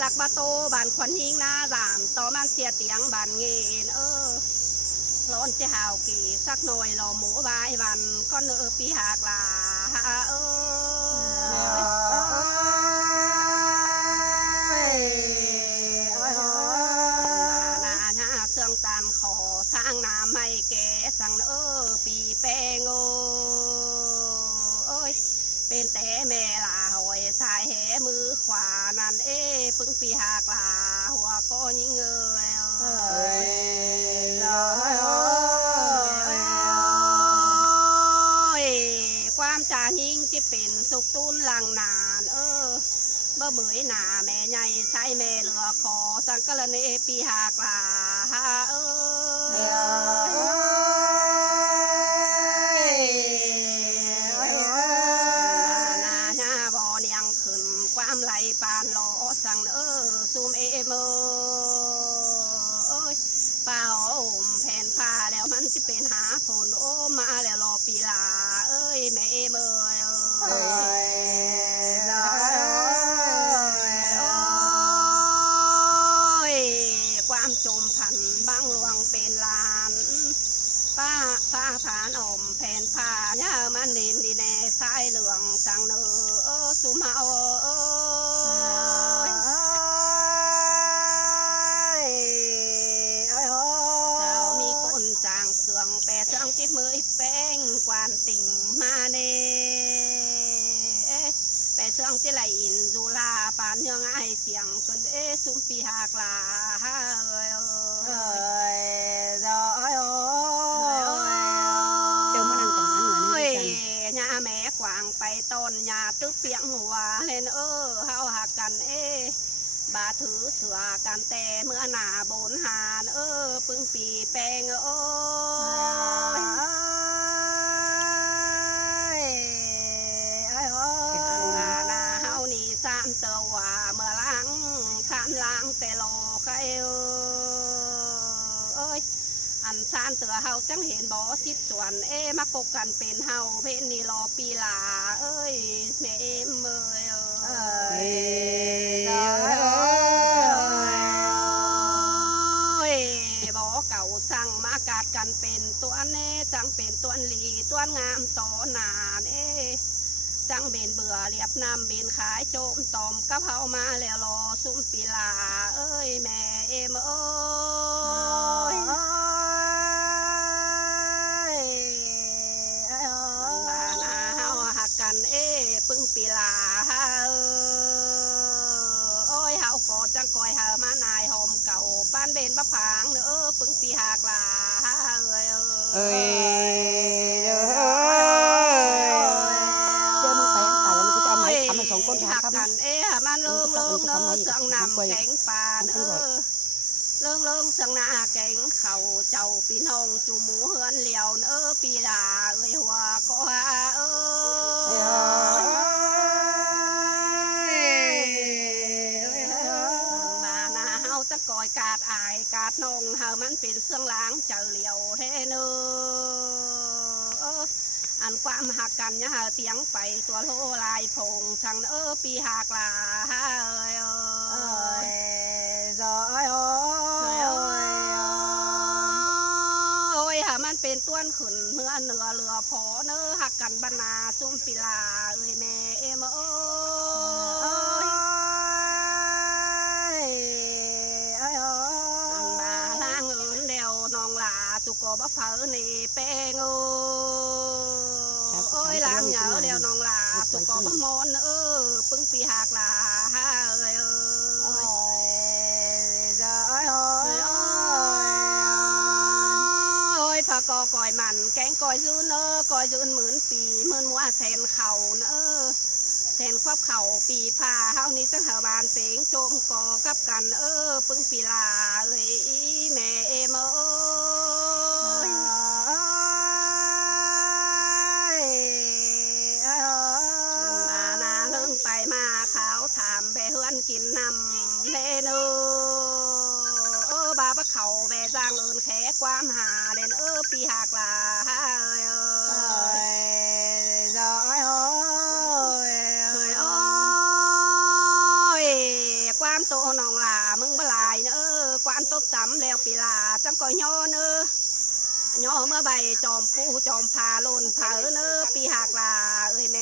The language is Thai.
จากบาโตบานควันหิงนาสามต่อมันเสียเตียงบานเงินร้อนจะหาวกี่สักหน่อยรอหมูบายวันก็เนื้อปีหากลานาหน้าเสื่องตามขอสร้างน้ำไม่แก่สั่งปีแป้งเป็นแต่แม่ลาหอยสายแหมือขวานั่นปึ้งปีหากลาหัวก็ยิ่งเงยความจ่ายิ่งจะเป็นสุขตุนหลังนานบ่เบื่อหนาแม่ใหญ่ใช้แม่เหลือขอสังกะละเนปีหากลาความไหลปานหล่อสั่งซูมป่าแผ่นผ้าแล้วมันจะเป็นหาฝนมาแล้วรอปีลาแม่ความจมพันบางหลวงเป็นลานป้าผานแผ่นผ้าย่ามันเน้นดีแน่สายเหลืองสั่งสุมามีคนจางเสืองแปะเสืองจิบมือแป้งกวานติ่งมาเน่แปะเสืองจิไหลอินจูลาปานยังไอเจียงจนสุมปีหากลายาแม่กวางไปต้นยาตึกเปียงหัวเล่นเฮาหักกันบาถือเสือกันแต่เมื่อหนาบนหานปึ้งปีแปงนาเฮานี่สานเตอว่าเมื่อล้างสานล้างแต่รอใครอันซานเตือเฮาจังเห็นบ่สิบส่วนมากกกันเป็นเฮาเพนนี่รอปีลาแม่เมยบ่เก่าสั่งมากาดกันเป็นตัวจังเป็นตัวหลีตัวงามต่อนานจังเบนเบื่อเรียบน้ำเบนขายโจมตอมกะเพรามาแล้วรอซุ้มปีลาแม่กันปึ้งปีลาเฮาก็จังกอยเฮามานายหอมเก่าป้านเบนบะผางปึ้งปีหากลาเจ้ามึงไปตายแล้วกูจะเอาไม้ทำมันสองก้นหักกันมันเลื่องเสื่องนำแกงปานเลื่องเสื่องหน้าแกงเข่าเจ้าปีนองจูหมูเฮือนเหลียวปีลาหัวก็มาหน้าเฮาจะกอยกาดอายกาดนองเฮามันเป็นเสื่องล้างเจอเหลียวเทเนอันความหักกันเนี่ยเตียงไปตัวโลลายผงสั่งปีหากลามันเป็นต้วนขืนเมื่อเนื้อเรือพอหักกันบรรณาซุ้มปีลาแม่มาล่างเอินเดียวนองลาสุกบะเฟอในแป้งล้างเหงาเดียวนองลาสุกบะมอนปึ้งปีหากลาพอกอกอยมันแกงกอยซื้อกอยซื้อหมื่นปีหมื่นว่าแสนเข่าแสนควบเข่าปีผ้าเฮานี้จังหาบานเต็งโจมกอกับกันปึ้งปีลาแม่มานาเลิ่งไปมาขาวถามแบเฮือนกินน้ำเลบาบะเข่าแบจางเอินแขความหาเล่นปีหากลา โตน้องหลามึงบลายเนอกวานตบจำแล้วปีลาจังก่อยย่อเนอย่อเมื่อใบจอมปูจอมพาลนเผอเนอปีหากลาเอ้ยแม่